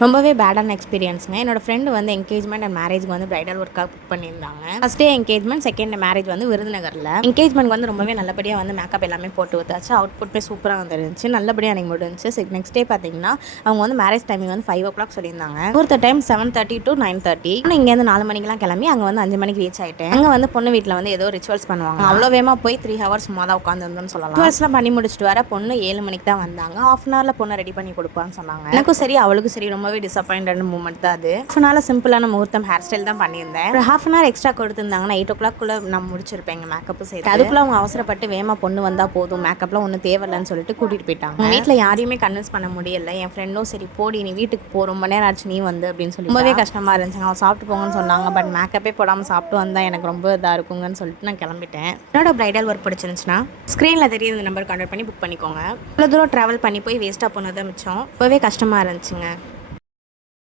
ரொம்பவே பேடான எக்ஸ்பீரியன்ஸுங்க. என்னோட ஃப்ரெண்டு வந்து என்கேஜ்மெண்ட் அண்ட் மேரேஜ்க்கு வந்து பிரைடல் ஒர்க்காக புக் பண்ணியிருந்தாங்க. First day engagement, second day marriage வந்து விருதுநகரில். என்கேஜ்மெண்ட் வந்து ரொம்பவே நல்லபடியாக வந்து மேக்கப் எல்லாமே போட்டு வந்தாச்சு. அவுட்புட்மே சூப்பராக வந்துருந்துச்சு. நல்லபடியாக எனக்கு முடிஞ்சிச்சு. நெக்ஸ்ட் டே பார்த்தீங்கன்னா அவங்க வந்து மேரேஜ் டைமிங் வந்து 5 o'clock சொல்லியிருந்தாங்க. ஒருத்த டைம் 7:30 to 9:30. நான் இங்கேருந்து 4 மணிக்கெலாம் கிளம்பி அங்கே வந்து 5 மணிக்கு ரீச் ஆகிட்டேன். அங்கே வந்து பொண்ணு வீட்டில் வந்து ஏதோ ரிச்சுவல்ஸ் பண்ணுவாங்க. அவ்வளோ வேகமாக போய் 3 hours சும்மா தான் உட்காந்துருந்தோம்னு சொல்லலாம். ரிச்சுவல்ஸ்லாம் பண்ணி முடிச்சுட்டு வர பொண்ணு 7 மணிக்கு தான் வந்தாங்க. ஹாஃப் அன் ஹவரில் பொண்ணை ரெடி பண்ணி கொடுப்பான்னு சொன்னாங்க. எனக்கும் சரி அவளுக்கும் சரி ரொம்பவே டிசப்பாயிண்டட் மூமெண்ட் தான் அது. ஹாஃப் சிம்பிளான முகூர்த்தம் ஹேர் ஸ்டைல் தான் பண்ணியிருந்தேன். ஒரு ஹாஃப் அன் ஹவர் எக்ஸ்ட்ரா கொடுத்துருந்தாங்கன்னா 8 o'clock நான் முடிச்சிருப்பேன் எங்கள் மேக்கப் சேர்த்து. அதுக்குள்ள அவங்க அவசரப்பட்டு வேமா பொண்ணு வந்தால் போதும், மேக்கப்லாம் ஒன்றும் தேவையில்லைன்னு சொல்லிட்டு கூட்டிகிட்டு போயிட்டாங்க. வீட்டில் யாரையுமே கன்வின்ஸ் பண்ண முடியல. என் ஃப்ரெண்டும் சரி போடி நீ வீட்டுக்கு போ, ரொம்ப நேரம் ஆச்சு நீ வந்து அப்படின்னு சொல்லி ரொம்பவே கஷ்டமாக இருந்துச்சுங்க. அவன் சாப்பிட்டு போங்கன்னு சொன்னாங்க. பட் மேக்கப்பே போடாமல் சாப்பிட்டு வந்தால் எனக்கு ரொம்ப இதாக இருக்குங்கன்னு சொல்லிட்டு நான் கிளம்பிட்டேன். என்னோட பிரைடல் ஒர்க் பிடிச்சிருந்துச்சுன்னா ஸ்க்ரீனில் தெரியுற இந்த நம்பர் கான்டாக்ட் பண்ணி புக் பண்ணிக்கோங்க. இவ்வளோ தூரம் ட்ராவல் பண்ணி போய் வேஸ்ட்டாக போனதை மிச்சம் ரொம்பவே கஷ்டமாக இருந்துச்சுங்க.